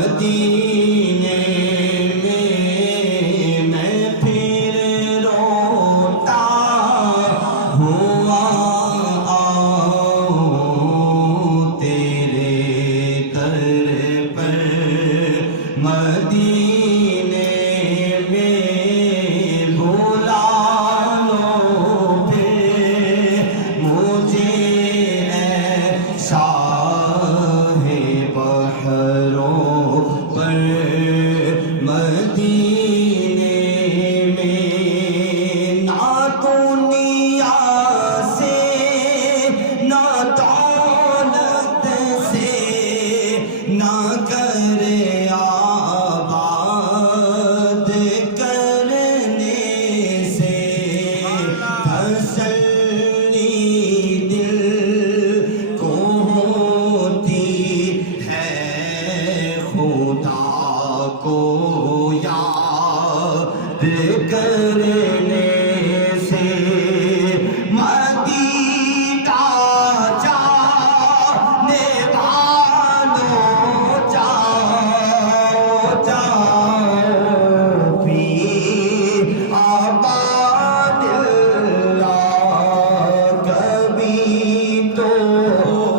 مدینے میں پھر روتا ہوا آؤں تیرے در پر مدینے میں بھلا لو پھر مجھے شاہ بحروں پر مدینے میں نہ دنیا سے نہ دولت سے نہ کر آباد کرنے سے تسلی دل کو ہوتی ہے خدا کو یاد کرنے سے مدینہ جانے والوں جاؤ فی امان اللہ کبھی تو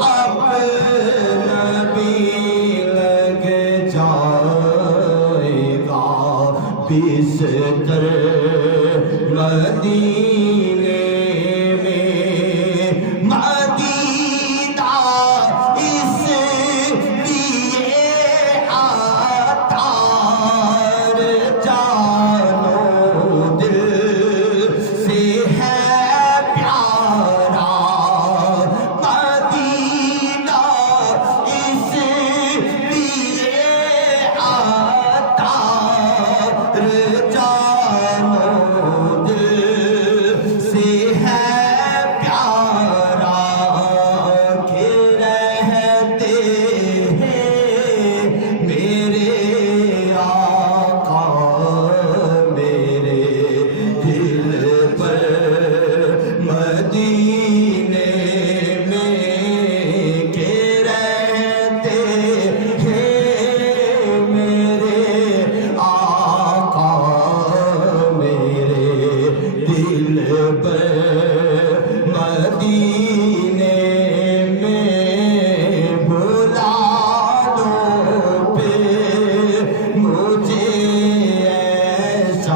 اپنا بھی لگ جائے گا بستر مدینہ